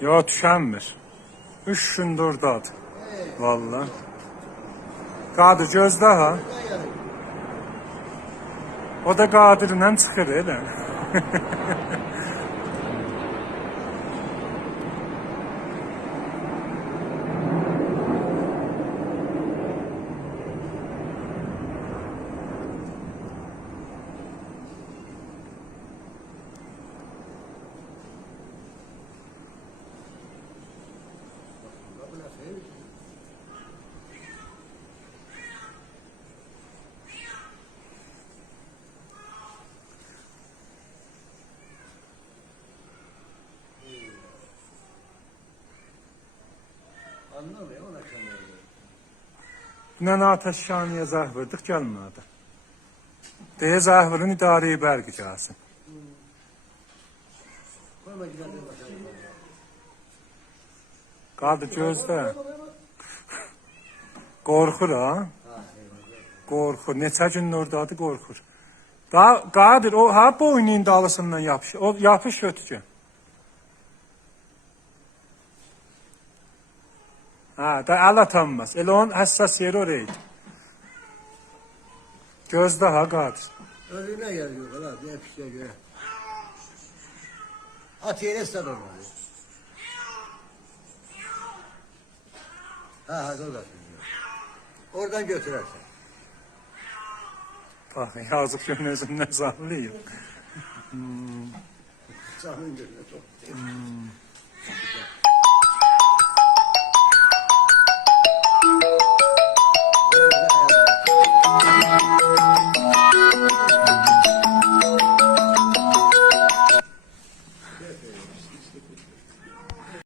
Yo, düşənmir. 3 gündür oradadır. Vallahi. Qadir gözdə ha. O da Qadirlə çıxır elə. Anlamıyor, ona kanıyor. Dünən Ateşşaniyə zəh verdik, gəlmədi. Deyə zəh verin, idarəyə bərqi gəlsin. Koyma gidelim bakalım. Qadir gözdə. Qorxur ha. Qorxur. Neçə gün oradadır, qorxur. Qadir, o ha boynunun dalısından yapış. O yapış götürəcək. Ha, da əl atanmaz. Elə onun həssas yeri oraydı. Gözdə ha, Qadir. Önüne geliyor falan, ne pişe göre. At yere stad olmalı. Ha, o da. Oradan götürersen. Bak, yazık gün özündən zahlayıb. Sağın gözüne çok.